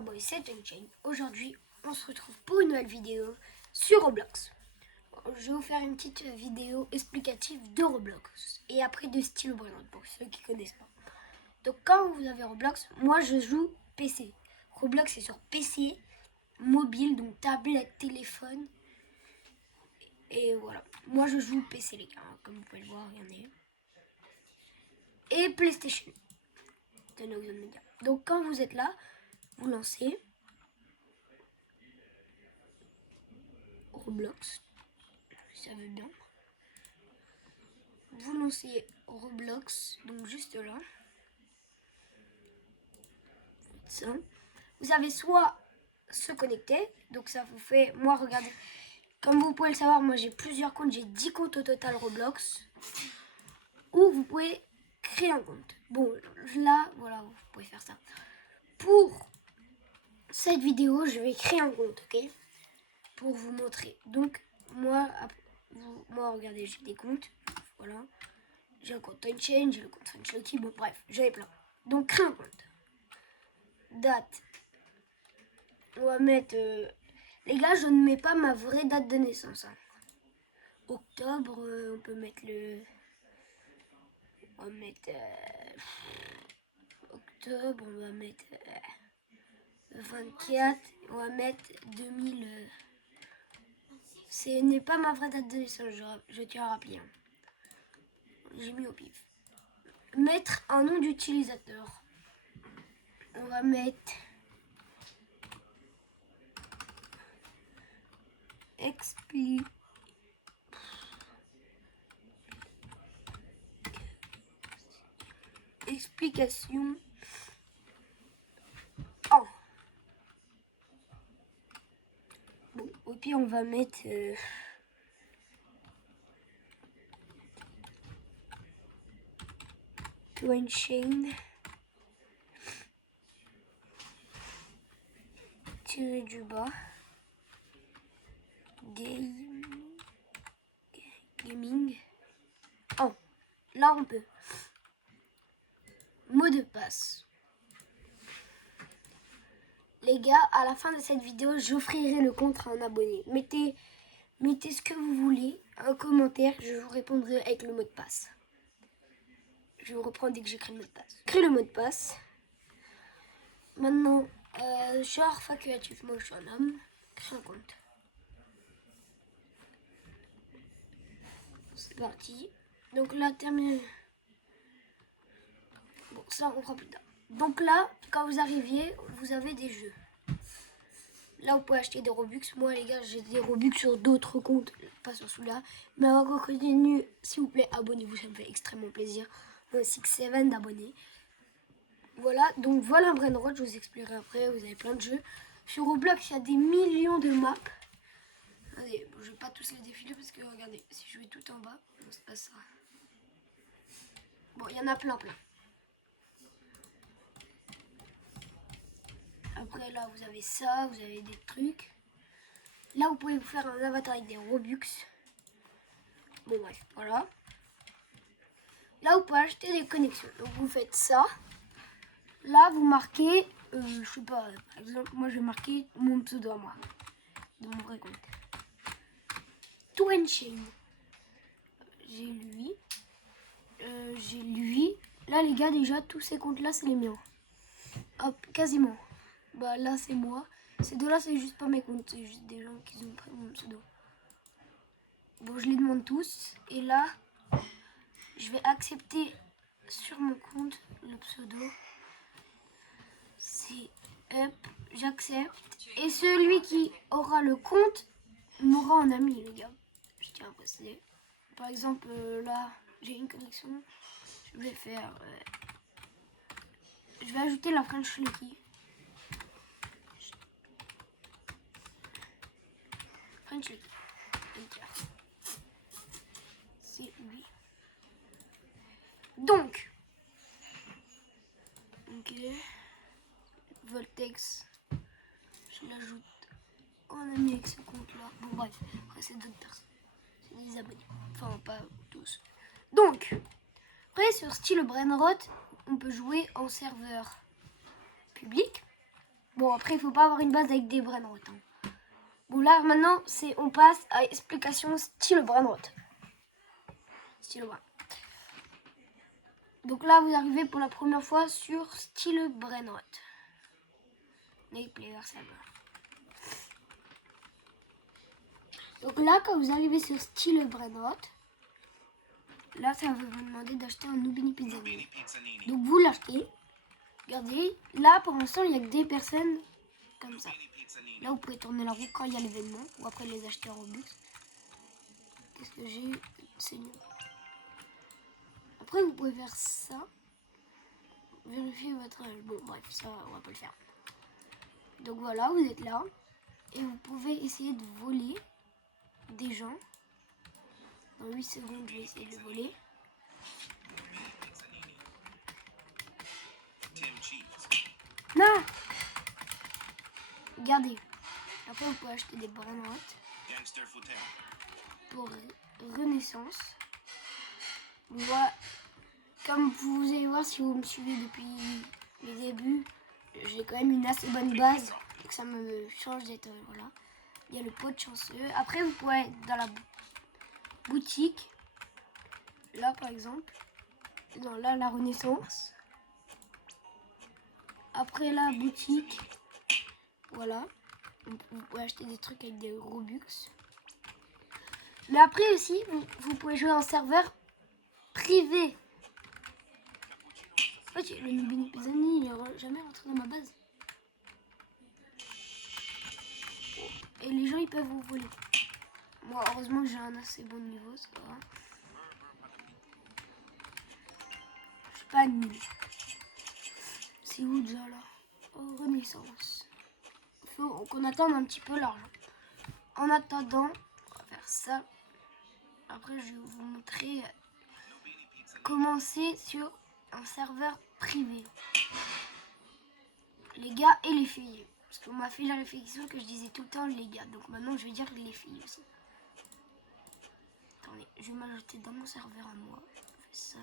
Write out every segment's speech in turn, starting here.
Boy, c'est Unchained. Aujourd'hui, on se retrouve pour une nouvelle vidéo sur Roblox. Je vais vous faire une petite vidéo explicative de Roblox et après de Style Brand pour ceux qui connaissent pas. Donc quand vous avez Roblox, moi je joue PC. Roblox c'est sur PC, mobile, donc tablette, téléphone. Et voilà. Moi je joue PC les gars, comme vous pouvez le voir, regardez. Et PlayStation. Donc quand vous êtes là, vous lancez Roblox, ça veut bien. Vous lancez Roblox, donc juste là. Ça. Vous avez soit se connecter, donc ça vous fait, moi regardez, comme vous pouvez le savoir, moi j'ai plusieurs comptes, j'ai 10 comptes au total Roblox. Ou vous pouvez créer un compte. Bon, là, voilà, vous pouvez faire ça. Pour cette vidéo, je vais créer un compte, ok? Pour vous montrer. Donc, moi regardez, j'ai des comptes. Voilà. J'ai un compte Unchained, j'ai le compte Funchlucky, bon, bref, j'avais plein. Donc, créer un compte. Date. On va mettre... les gars, je ne mets pas ma vraie date de naissance. Hein. Octobre, on peut mettre le... On va mettre... octobre, on va mettre... 24, on va mettre 2000. Ce n'est pas ma vraie date de naissance, je tiens à rappeler. Hein. J'ai mis au pif. Mettre un nom d'utilisateur. On va mettre explication en. Bon, au pire, on va mettre Unchained tiré du bas gaming. Oh, là on peut. Mot de passe. Les gars, à la fin de cette vidéo, j'offrirai le compte à un abonné. Mettez ce que vous voulez, un commentaire, je vous répondrai avec le mot de passe. Je vous reprends dès que j'écris le mot de passe. Crée le mot de passe. Maintenant, genre facultatif, moi je suis un homme. Crée un compte. C'est parti. Donc là, terminé. Bon, ça on fera plus tard. Donc là, quand vous arriviez, vous avez des jeux. Là, vous pouvez acheter des Robux. Moi, les gars, j'ai des Robux sur d'autres comptes, pas sur celui-là. Mais avant qu'on continue, s'il vous plaît, abonnez-vous, ça me fait extrêmement plaisir. 6-7 d'abonnés. Voilà, donc voilà un Brainrot, je vous expliquerai après, vous avez plein de jeux. Sur Roblox, il y a des millions de maps. Allez, je vais pas tous les défiler parce que regardez, si je vais tout en bas, c'est pas ça. Bon, il y en a plein. Après là, vous avez ça, vous avez des trucs. Là, vous pouvez vous faire un avatar avec des Robux. Bon, bref, voilà. Là, vous pouvez acheter des connexions. Donc, vous faites ça. Là, vous marquez, je sais pas, par exemple, moi, je vais marquer mon pseudo à moi. De mon vrai compte. Unchained. J'ai lui. J'ai lui. Là, les gars, déjà, tous ces comptes-là, c'est les miens. Hop, quasiment. Bah, là, c'est moi. Ces deux-là, c'est juste pas mes comptes. C'est juste des gens qui ont pris mon pseudo. Bon, je les demande tous. Et là, je vais accepter sur mon compte le pseudo. C'est hop, j'accepte. Et celui qui aura le compte m'aura en ami, les gars. Je tiens à préciser. Par exemple, là, j'ai une connexion. Je vais faire... je vais ajouter la French Lucky. French Lucky. C'est lui. Donc, ok. Voltex. Je l'ajoute en ami avec ce compte-là. Bon, bref. Après, c'est d'autres personnes. C'est des abonnés. Enfin, pas tous. Donc, après, sur Style Brainrot, on peut jouer en serveur public. Bon, après, il faut pas avoir une base avec des brainrots. Hein. Bon, là, maintenant, on passe à explication stylo brainrot. Stylo brain. Donc là, vous arrivez pour la première fois sur stylo brainrot. Les player server. Donc là, quand vous arrivez sur stylo brainrot, là, ça va vous demander d'acheter un Nubini Pizzanini. Donc vous l'achetez. Regardez, là, pour l'instant, il n'y a que des personnes comme ça. Là, vous pouvez tourner la roue quand il y a l'événement ou après les acheter en Robux. Qu'est-ce que j'ai? C'est mieux. Après, vous pouvez faire ça. Vérifier votre âge. Bon, bref, ça, on va pas le faire. Donc voilà, vous êtes là. Et vous pouvez essayer de voler des gens. Dans 8 secondes, je vais essayer de le voler. Non! Regardez. Après, vous pouvez acheter des brainrots pour Renaissance. Voilà. Comme vous allez voir si vous me suivez depuis les débuts, j'ai quand même une assez bonne base. Donc ça me change d'être... voilà. Il y a le pot de chanceux. Après, vous pouvez être dans la boutique. Là, par exemple. Non, là, la Renaissance. Après, la boutique. Voilà. Vous pouvez acheter des trucs avec des Robux. Mais après aussi, vous pouvez jouer en serveur privé. En fait, le Nubini Pizzani, il n'est jamais rentré dans ma base. Et les gens, ils peuvent vous voler. Moi, heureusement, j'ai un assez bon niveau, ça va. Je suis pas nul. C'est où déjà là? Oh, Renaissance. Il faut qu'on attende un petit peu l'argent. En attendant, on va faire ça. Après, je vais vous montrer commencer sur un serveur privé. Les gars et les filles. Parce qu'on m'a fait la réflexion que je disais tout le temps les gars. Donc maintenant, je vais dire les filles aussi. Attendez, je vais m'ajouter dans mon serveur à moi. Je fais ça.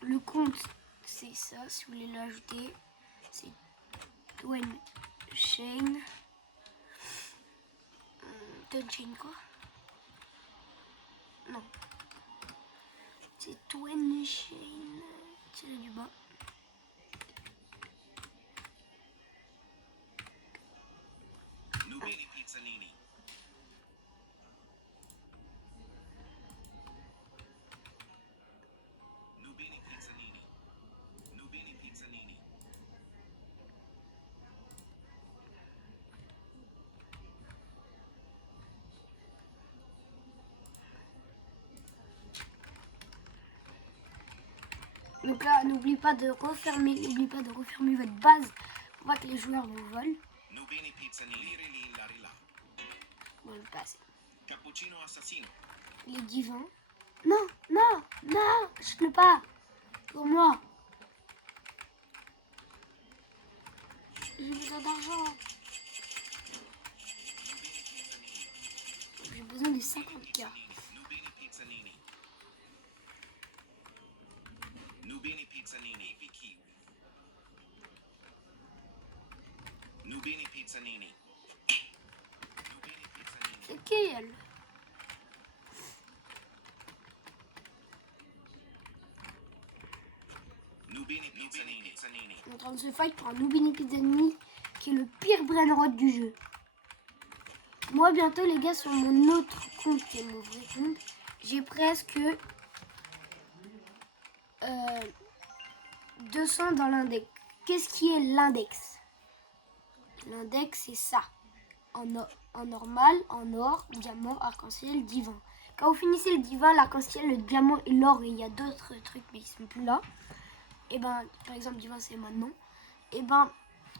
Le compte, c'est ça. Si vous voulez l'ajouter, c'est Twen Shane. Twen Shane quoi? Non. C'est Twen Shane. Tiré du bas. Nubini Pizzanini. Nubini Pizzanini. Nubini Pizzanini. Donc là, n'oubliez pas de refermer votre base pour pas que les joueurs vous volent. Nubini Pizzanini. Larila. Bon, le passer. Cappuccino Assassino. Les divins. Non, non, non, je peux pas. Pour moi. J'ai besoin d'argent. J'ai besoin des 50K. Nubini Pizzanini. Nubini Pizzanini. Vicky. Nubini Pizzanini. Nubini Pizzanini. C'est qui elle? Nubini Pizzanini. On est en train de se fight pour un Nubini Pizzanini qui est le pire brainrot du jeu. Moi bientôt les gars sur mon autre compte qui est mon vrai compte, j'ai presque 200 dans l'index. Qu'est-ce qui est l'index? L'index c'est ça. En normal, en or, diamant, arc-en-ciel, divin. Quand vous finissez le divin, l'arc-en-ciel, le diamant et l'or, et il y a d'autres trucs mais ils sont plus là. Et ben par exemple divin c'est maintenant. Et ben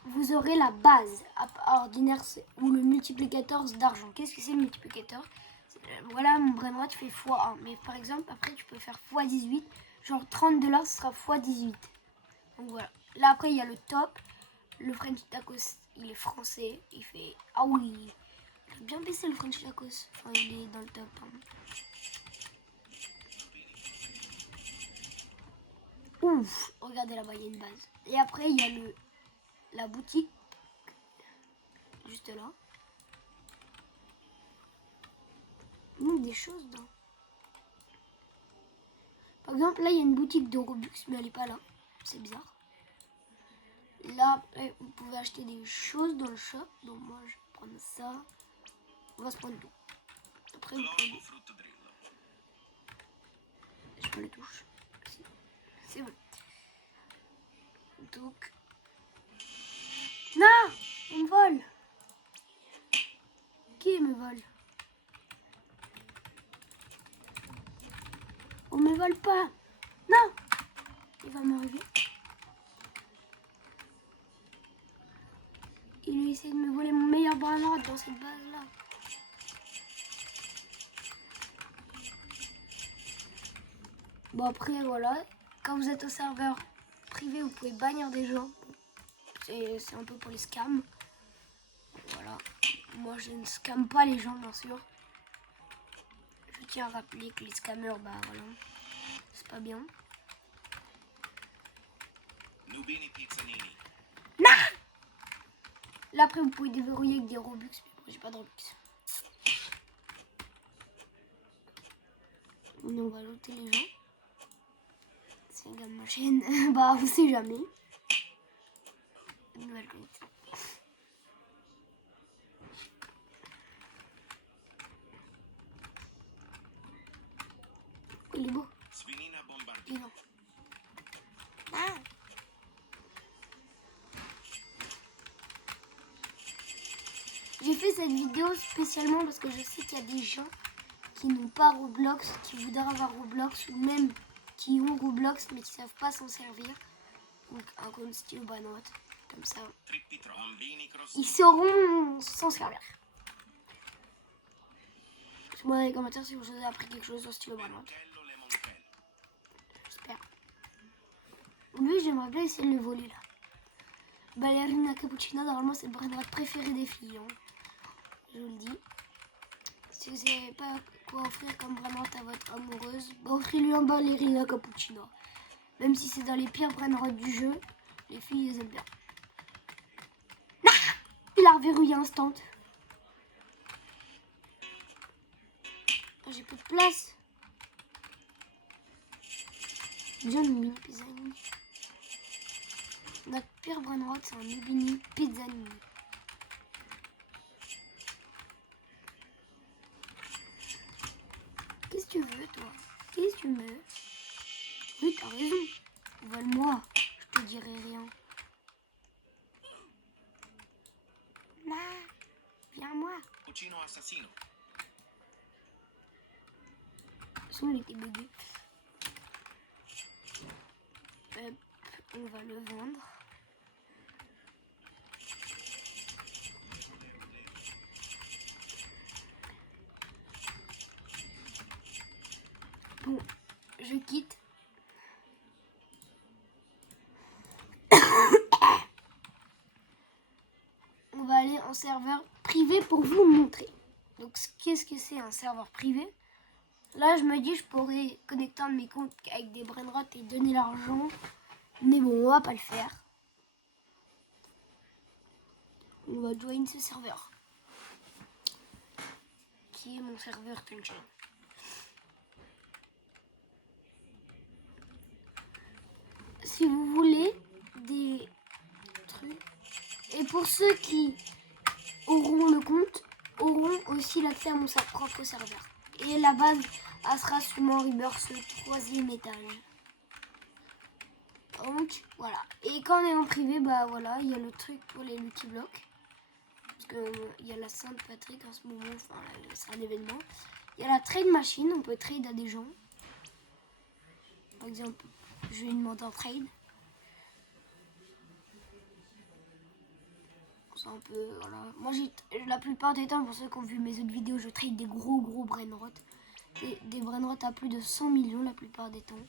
vous aurez la base ordinaire ou le multiplicateur d'argent. Qu'est-ce que c'est le multiplicateur? Voilà, mon brainrot fait x1. Mais par exemple, après, tu peux faire x18. Genre 30 $, ce sera x18. Donc voilà. Là, après, il y a le top. Le French Tacos, il est français. Il fait... Ah oui, il a bien baissé le French Tacos. Enfin, il est dans le top. Hein. Ouf, regardez là-bas, il y a une base. Et après, il y a la boutique. Juste là. Il manque des choses dedans. Par exemple, là, il y a une boutique de Robux, mais elle est pas là. C'est bizarre. Là, vous pouvez acheter des choses dans le shop. Donc moi, je vais prendre ça. On va se prendre tout. Après, vous pouvez... Globo fruttodrillo. Je me le touche. C'est bon. Donc... Non! On me vole! Qui me vole? On me vole pas! Non! Il va m'arriver. Il essaie de me voler mon meilleur bras dans cette base-là. Bon après, voilà. Quand vous êtes au serveur privé, vous pouvez bannir des gens. C'est un peu pour les scams. Voilà. Moi, je ne scamme pas les gens, bien sûr. Je tiens à rappeler que les scammers, bah voilà, c'est pas bien. Nubini Pizzanini. Là, après, vous pouvez déverrouiller avec des Robux. Mais moi, j'ai pas de Robux. On va looter les gens. C'est une gamme de ma chaîne. Bah, on sait jamais. Une nouvelle connexion. Il est beau. Svinina Bombardino. Il est non. Ah. J'ai fait cette vidéo spécialement parce que je sais qu'il y a des gens qui n'ont pas Roblox, qui voudraient avoir Roblox, ou même qui ont Roblox mais qui savent pas s'en servir. Donc un compte style Bannotte, comme ça. Trippi Trombini Cross. Ils sauront s'en servir. Moi dans les commentaires si vous avez appris quelque chose sur style Bannotte. Montello Lemontello. J'espère. Lui j'aimerais bien essayer de le voler là. Ballerina Cappuccina, normalement c'est le brainrot préféré des filles. Hein. Je vous le dis. Si vous savez pas quoi offrir comme brainrot à votre amoureuse, bah offrez-lui un Ballerina Cappuccina. Même si c'est dans les pires brainrots du jeu, les filles les aiment bien. Ah, il a reverrouillé instant. J'ai plus de place. Déjà une mini pizzanini. Notre pire brainrot c'est un mini pizzanini. Qu'est-ce que tu veux toi? Qu'est-ce que tu veux? Oui, t'as raison. Vole-moi, je te dirai rien. Ah, viens-moi. Cucino assassino. Son il était bugué. On va le vendre. Bon, je quitte. On va aller en serveur privé pour vous montrer. Donc, qu'est-ce que c'est un serveur privé? Là, je me dis, je pourrais connecter un de mes comptes avec des brainrots et donner l'argent. Mais bon, on va pas le faire. On va join ce serveur. Qui est mon serveur Tunchain. Si vous voulez des trucs. Et pour ceux qui auront le compte, auront aussi l'accès à mon propre serveur. Et la base, elle sera sur mon Rebirth, le 3e étage. Donc, voilà. Et quand on est en privé, bah voilà, il y a le truc pour les Lucky Blocks. Parce qu'il y a la Sainte-Patrick en ce moment, enfin, c'est un événement. Il y a la trade machine, on peut trade à des gens. Par exemple, je vais demander un trade. Ça un peu, voilà. Moi, la plupart des temps, pour ceux qui ont vu mes autres vidéos, je trade des gros brainrots. Des brainrots à plus de 100 millions la plupart des temps.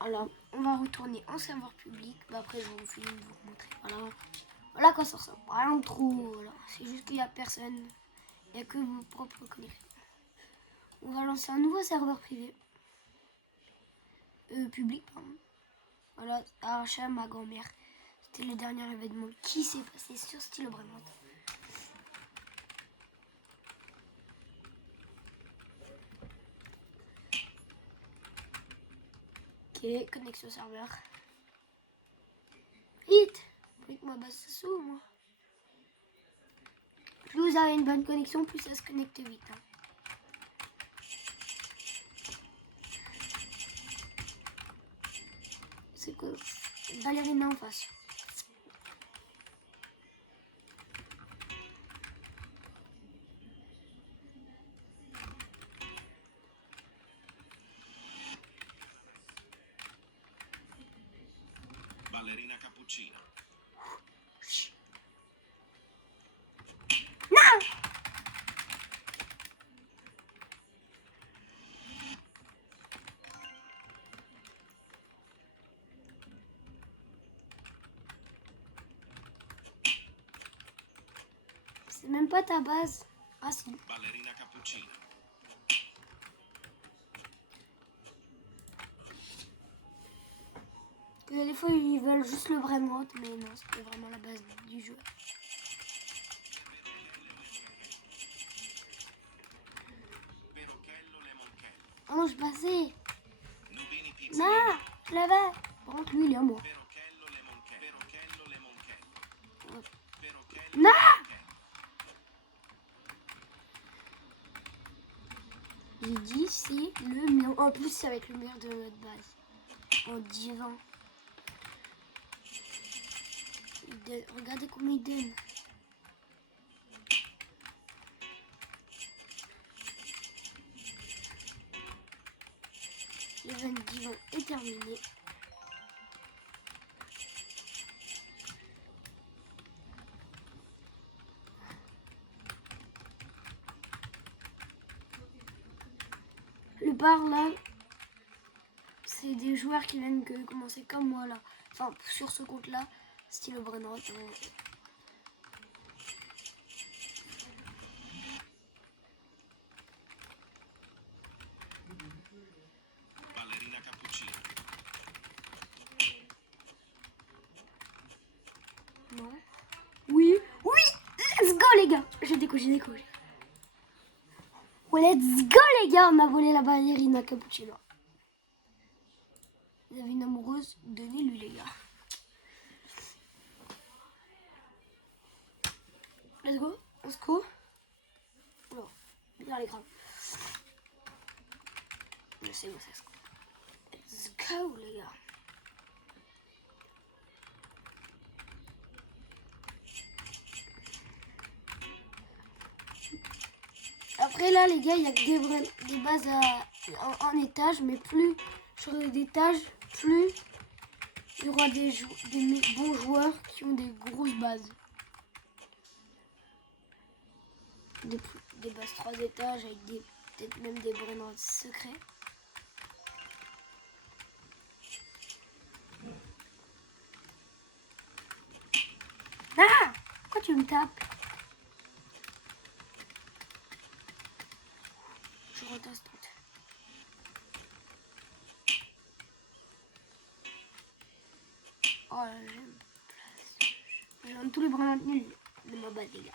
Alors, on va retourner en serveur public. Bah, après, je vais vous filmer, vous montrer. Voilà. Voilà quoi ça ressemble. Rien de trop. Voilà. C'est juste qu'il n'y a personne. Il n'y a que vos propres connexions. On va lancer un nouveau serveur privé. public, pardon. Voilà, arraché à ma grand-mère. C'était le dernier événement qui s'est passé sur Stylo Brainrot. Ok, connexion serveur. Vite! Plus que ma base se s'ouvre, moi. Plus vous avez une bonne connexion, plus ça se connecte vite. Hein. C'est quoi? Ballerina en face. Ballerina cappuccino. Non! C'est même pas ta base. Ah si. Ballerina cappuccino. Des fois ils veulent juste le Brainrot, mais non, c'était vraiment la base du jeu. Perochello lemonchello. Oh non, je passais. Nubini pizza. Non, je l'avais. Par contre, lui, il est à moi. Perochello lemonchello. Perochello lemonchello. Ouais. Perochello Non! lemonchello. J'ai dit c'est le mur. En plus, c'est avec le mur de notre base. En divin. Regardez comment il donne. L'event divin est terminé. Le bar là, c'est des joueurs qui viennent de commencer comme moi là. Enfin, sur ce compte là, Stylo Brainrot. Ballerina cappuccino. Non. Oui, oui, let's go les gars. J'ai décoché. Ouais, let's go les gars, on a volé la ballerina cappuccino. Vous avez une amoureuse, donnez-lui les gars. Let's go, on se go. Non, bien l'écran. Je sais où ça se go. Let's go les gars. Après là les gars, il y a que des bases en étage, mais plus sur les étages, plus il y aura des bons joueurs qui ont des grosses bases. Des bases 3 étages avec peut-être même des Brainrot secrets. Ah! Pourquoi tu me tapes? Je retasse tout. Oh là, j'aime tous les Brainrot nuls de ma base les gars.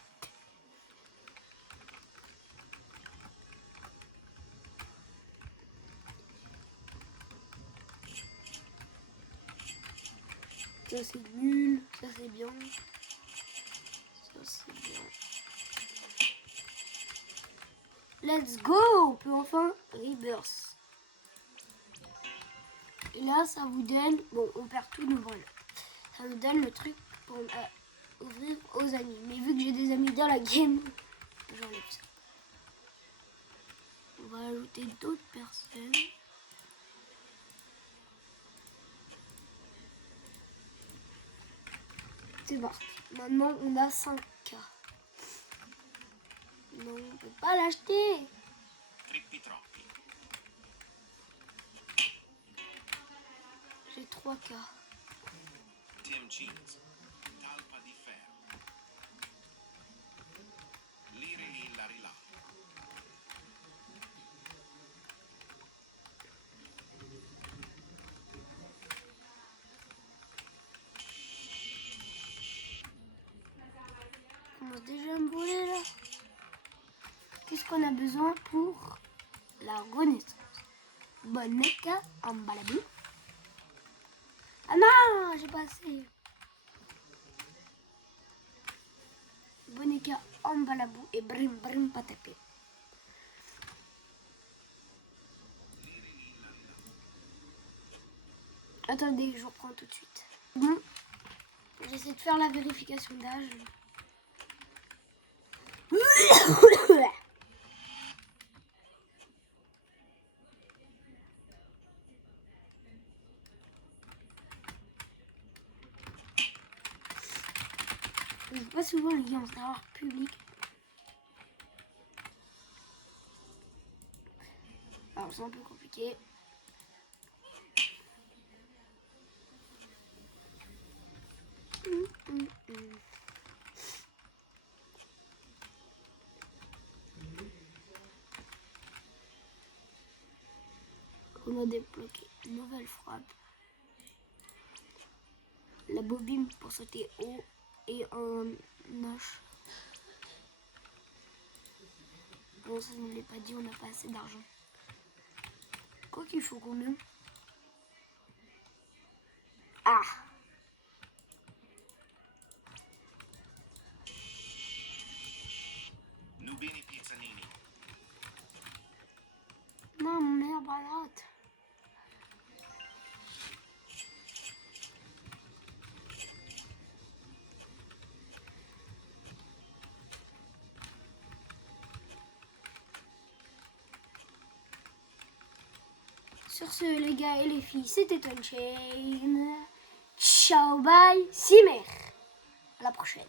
Ça c'est nul, ça c'est bien. Ça c'est bien. Let's go! On peut enfin rebirth. Et là ça vous donne, bon on perd tous nos Brainrot. Ça nous donne le truc pour ouvrir aux amis. Mais vu que j'ai des amis dans la game, j'enlève ça. On va ajouter d'autres personnes. C'est parti. Maintenant, on a 5K. Non, on peut pas l'acheter. Trippi troppi. J'ai 3K. TM Jeans. Talpa di ferro. Liri la rilà. qu'on a besoin pour la renaissance. Boneka en balabou. Ah non, j'ai pas assez. Boneka en balabou et brim brim patapé. Attendez, je reprends tout de suite. Bon, j'essaie de faire la vérification d'âge. Je joue pas souvent les games d'art public. Alors c'est un peu compliqué. On a débloqué une nouvelle frappe. La bobine pour sauter haut et un notch. Bon, ça ne l'ai pas dit, on n'a pas assez d'argent. Quoi qu'il faut combien? Ah! Nubini Pizzanini. Non, merde, arrête. Sur ce, les gars et les filles, c'était Unchained. Ciao, bye, Simer. À la prochaine.